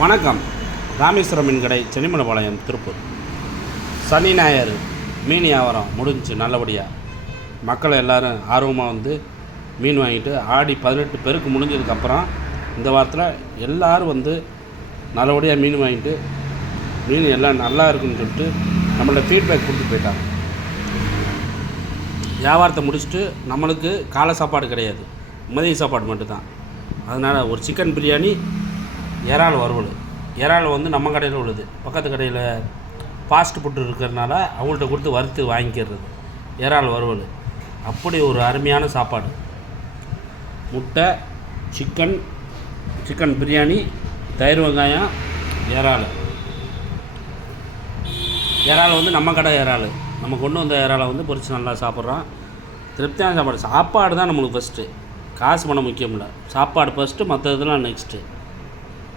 வணக்கம். ராமேஸ்வரம் மீன் கடை, சென்னிமலைபாளையம், திருப்பூர். சனி ஞாயிறு மீன் வியாபாரம் முடிஞ்சு நல்லபடியாக மக்கள் எல்லோரும் ஆர்வமாக வந்து மீன் வாங்கிட்டு ஆடி 18 பேருக்கு முடிஞ்சதுக்கப்புறம் இந்த வாரத்தில் எல்லோரும் வந்து நல்லபடியாக மீன் வாங்கிட்டு மீன் எல்லாம் நல்லா இருக்குன்னு சொல்லிட்டு நம்மள்ட்ட ஃபீட்பேக் கொடுத்து போயிட்டாங்க. வியாபாரத்தை முடிச்சுட்டு நம்மளுக்கு காலை சாப்பாடு கிடையாது, மதிய சாப்பாடு மட்டும்தான். அதனால் ஒரு சிக்கன் பிரியாணி, இறால் வறுவல். இறால் வந்து நம்ம கடையில் உள்ளது, பக்கத்து கடையில் ஃபாஸ்ட் ஃபுட்டு இருக்கிறதுனால அவங்கள்ட்ட கொடுத்து வறுத்து வாங்கிக்கிறது. இறால் வறுவல் அப்படி ஒரு அருமையான சாப்பாடு. முட்டை, சிக்கன் பிரியாணி, தயிர் வெங்காயம், இறால் வந்து நம்ம கடை இறால். நம்ம கொண்டு வந்த இறாலை வந்து பொரித்து நல்லா சாப்பிட்றோம். திருப்தியான சாப்பாடு தான் நம்மளுக்கு ஃபஸ்ட்டு. காசு பணம் முக்கியம் இல்லை, சாப்பாடு ஃபஸ்ட்டு, மற்ற இதெல்லாம் நெக்ஸ்ட்டு.